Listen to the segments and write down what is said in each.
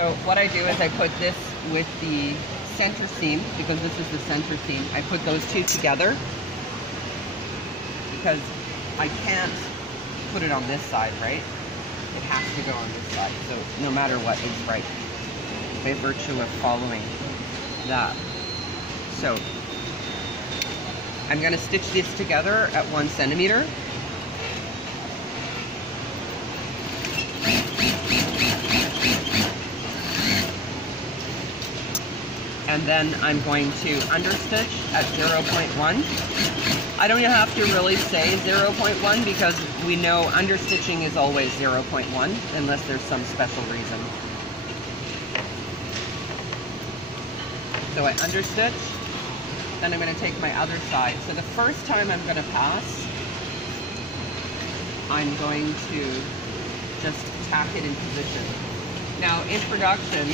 So what I do is I put this with the center seam, because this is the center seam. I put those two together because I can't put it on this side, right? It has to go on this side. So no matter what, it's right by virtue of following that. So I'm going to stitch this together at 1 centimeter. And then I'm going to understitch at 0.1. I don't have to really say 0.1 because we know understitching is always 0.1 unless there's some special reason. So I understitch, then I'm going to take my other side. So the first time I'm going to pass, I'm going to just tack it in position. Now in production,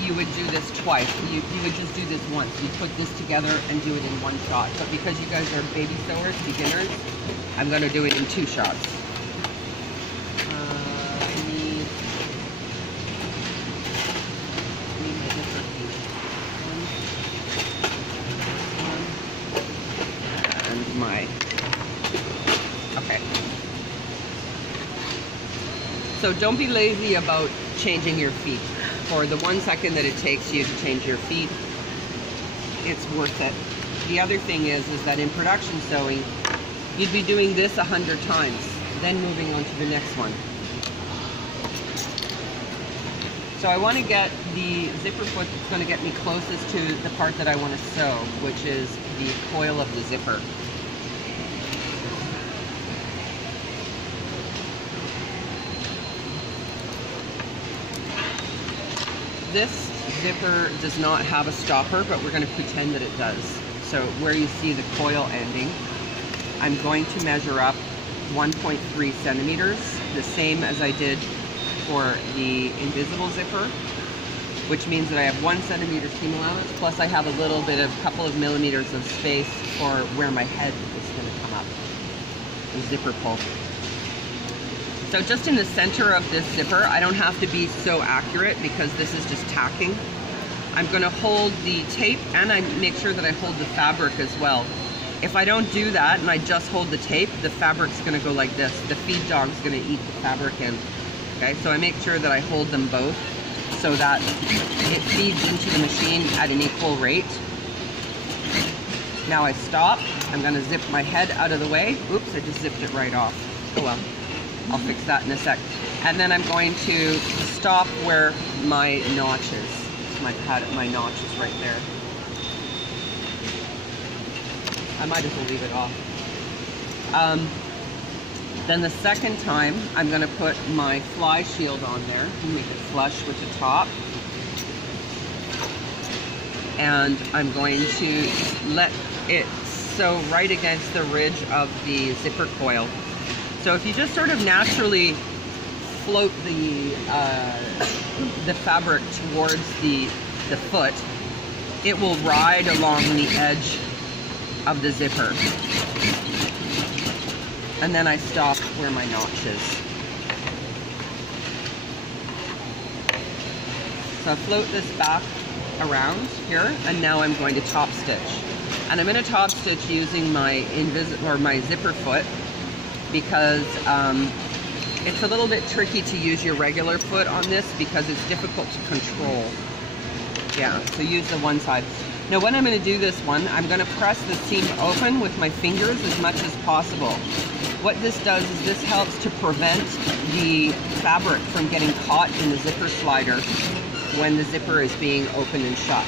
you would do this twice. You would just do this once. You put this together and do it in one shot. But because you guys are baby sewers, beginners, I'm going to do it in 2 shots. I need my different piece. And my... Okay. So don't be lazy about changing your feet. For the 1 second that it takes you to change your feet, it's worth it. The other thing is that in production sewing, you'd be doing this 100 times, then moving on to the next one. So I want to get the zipper foot that's going to get me closest to the part that I want to sew, which is the coil of the zipper. This zipper does not have a stopper, but we're going to pretend that it does. So where you see the coil ending, I'm going to measure up 1.3 centimeters, the same as I did for the invisible zipper, which means that I have 1 centimeter seam allowance, plus I have a little bit of couple of millimeters of space for where my head is going to come up, the zipper pull. So just in the center of this zipper, I don't have to be so accurate because this is just tacking. I'm going to hold the tape and I make sure that I hold the fabric as well. If I don't do that and I just hold the tape, the fabric's going to go like this. The feed dog's going to eat the fabric in. Okay, so I make sure that I hold them both so that it feeds into the machine at an equal rate. Now I stop. I'm going to zip my head out of the way. Oops, I just zipped it right off. Oh well. I'll fix that in a sec. And then I'm going to stop where my notch is. My notch is right there. I might as well leave it off. Then the second time, I'm going to put my fly shield on there and make it flush with the top. And I'm going to let it sew right against the ridge of the zipper coil. So if you just sort of naturally float the fabric towards the foot, it will ride along the edge of the zipper. And then I stop where my notch is. So I float this back around here, and now I'm going to top stitch. And I'm going to top stitch using my zipper foot, because it's a little bit tricky to use your regular foot on this because it's difficult to control. Yeah, so use the one side. Now when I'm going to do this one, I'm going to press the seam open with my fingers as much as possible. What this does is this helps to prevent the fabric from getting caught in the zipper slider when the zipper is being opened and shut.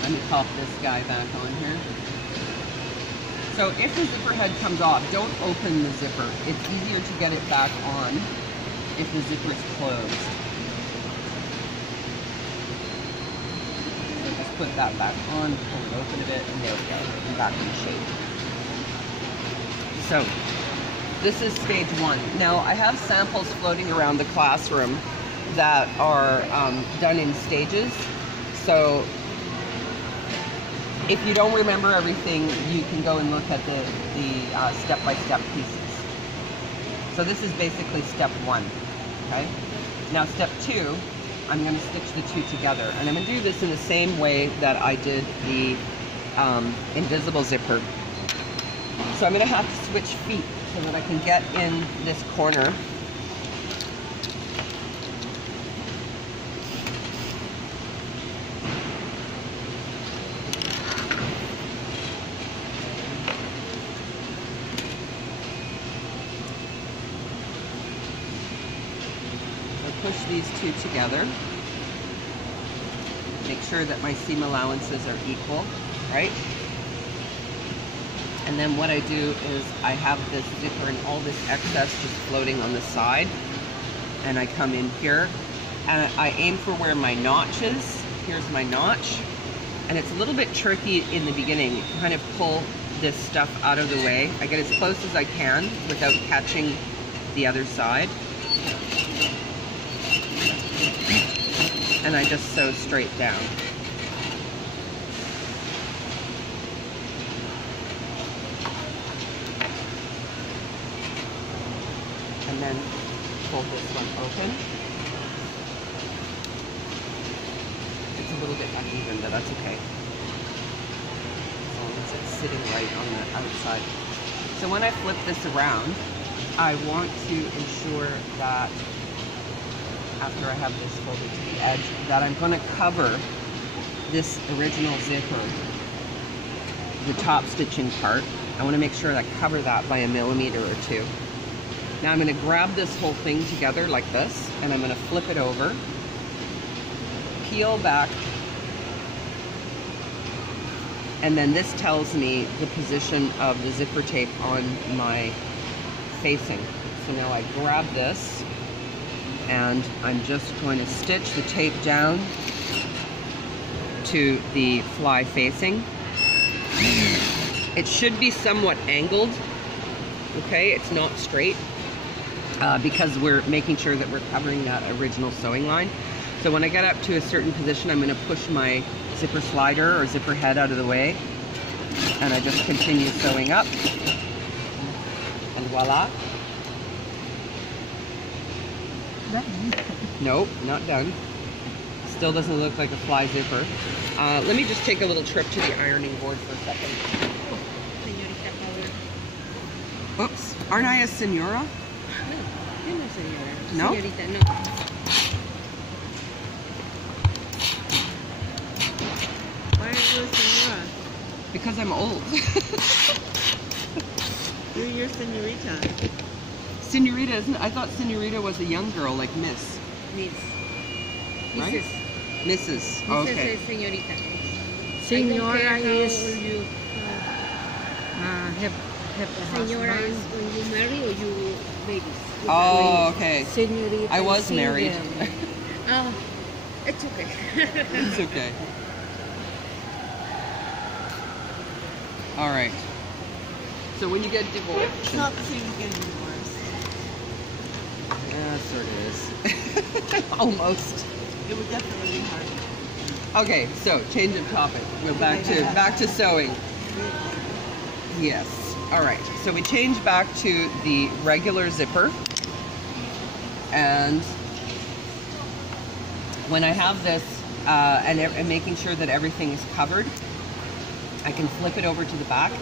Let me pop this guy back on here. So if the zipper head comes off, don't open the zipper. It's easier to get it back on if the zipper is closed. So just put that back on, pull it open a bit, and there we go. I'm back in shape. So this is stage 1. Now I have samples floating around the classroom that are done in stages. So If you don't remember everything, you can go and look at the step-by-step pieces. So this is basically step 1, okay? Now step 2, I'm going to stitch the 2 together. And I'm going to do this in the same way that I did the invisible zipper. So I'm going to have to switch feet so that I can get in this corner. Push these 2 together. Make sure that my seam allowances are equal, right? And then what I do is I have this zipper and all this excess just floating on the side. And I come in here and I aim for where my notch is. Here's my notch. And it's a little bit tricky in the beginning. You kind of pull this stuff out of the way. I get as close as I can without catching the other side. And I just sew straight down. And then pull this one open. It's a little bit uneven, but that's okay. As long as it's sitting right on the outside. So when I flip this around, I want to ensure that after I have this folded to the edge, that I'm going to cover this original zipper, the top stitching part. I want to make sure that I cover that by 1 millimeter or 2. Now I'm going to grab this whole thing together like this, and I'm going to flip it over, peel back, and then this tells me the position of the zipper tape on my facing. So now I grab this, and I'm just going to stitch the tape down to the fly facing. It should be somewhat angled, okay? It's not straight because we're making sure that we're covering that original sewing line. So when I get up to a certain position, I'm going to push my zipper slider or zipper head out of the way, and I just continue sewing up, and voila. Nope, not done. Still doesn't look like a fly zipper. Let me just take a little trip to the ironing board for a second. Oops, aren't I a senora? No, you're no senora. No? Señorita, no. Why are you a senora? Because I'm old. You're your señorita. Senorita, isn't it? I thought senorita was a young girl, like Miss. Miss. Right? Mrs. Mrs. Okay. Mrs. is señorita. Senora is You, have a senora is husband. when you marry or you babies. Oh, okay. Senorita I was is married. single. Oh, it's okay. It's okay. All right. So when you get divorced, It's not the same as getting divorced. yeah, it sort of is. Almost. It would definitely be hard. Okay, so change of topic. Go back to sewing. Yes. All right. So we change back to the regular zipper, and when I have this and making sure that everything is covered, I can flip it over to the back,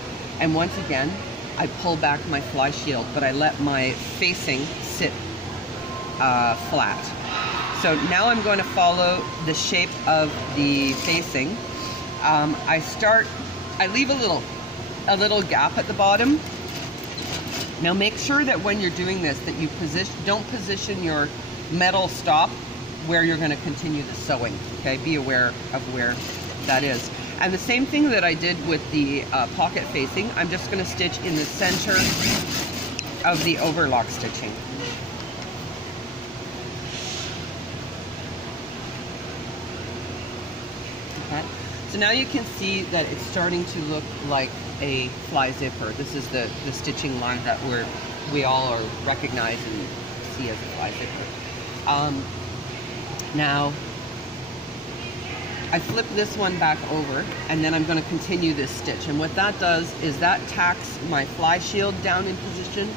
and once again I pull back my fly shield, but I let my facing sit flat. So now I'm going to follow the shape of the facing. I leave a little gap at the bottom. Now make sure that when you're doing this that you don't position your metal stop where you're going to continue the sewing. Okay, be aware of where that is. And the same thing that I did with the pocket facing, I'm just going to stitch in the center of the overlock stitching. Okay. So now you can see that it's starting to look like a fly zipper. This is the stitching line that we all recognize and see as a fly zipper. Now, I flip this one back over, and then I'm going to continue this stitch. And what that does is that tacks my fly shield down in position,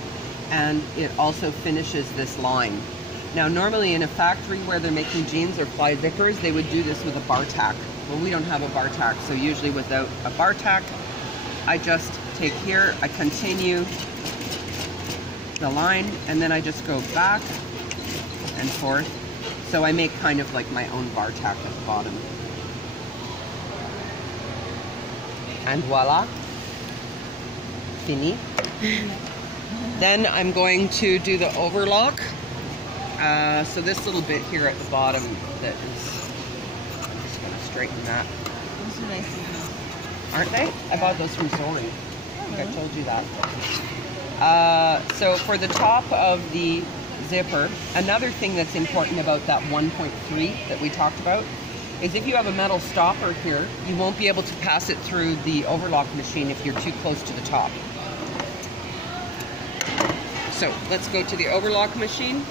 and it also finishes this line. Now, normally in a factory where they're making jeans or fly zippers, they would do this with a bar tack. Well, we don't have a bar tack, so usually without a bar tack, I just take here, I continue the line, and then I just go back and forth. So I make kind of like my own bar tack at the bottom. And voila, fini. Then I'm going to do the overlock. So this little bit here at the bottom that is, I'm just going to straighten that. Those are nice and easy. Aren't they? I bought those from Zori. I think I told you that. So for the top of the zipper, another thing that's important about that 1.3 that we talked about is if you have a metal stopper here, you won't be able to pass it through the overlock machine if you're too close to the top. So let's go to the overlock machine.